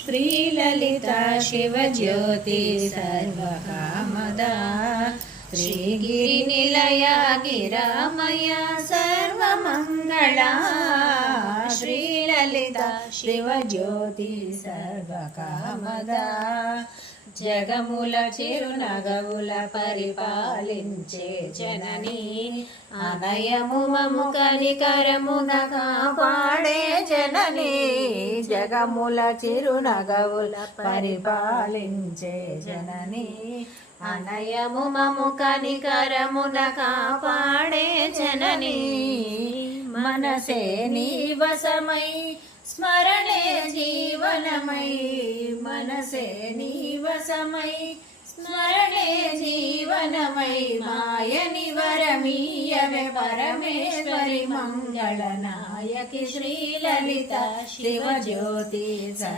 श्रीललिता शिवज्योति सर्वकामदा श्रीगिरिनिलया गिरामया सर्वमङ्गला श्रीललिता शिवज्योति सर्वकामदा జగముల చిరునగవుల పరిపాలించే జనని అనయము మము కనికరమున కాపాడే జనని జగముల చిరునగవుల పరిపాలించే జనని అనయము మము కనికరమున కాపాడే జనని మనసే నీ వశమై స్మరణే జీవనమై మనసే నీ వశమై స్మరణే జీవనమై మాయని వరమీయవే పరమేశ్వరి మంగళనాయకి శ్రీలలిత శివజ్యోతి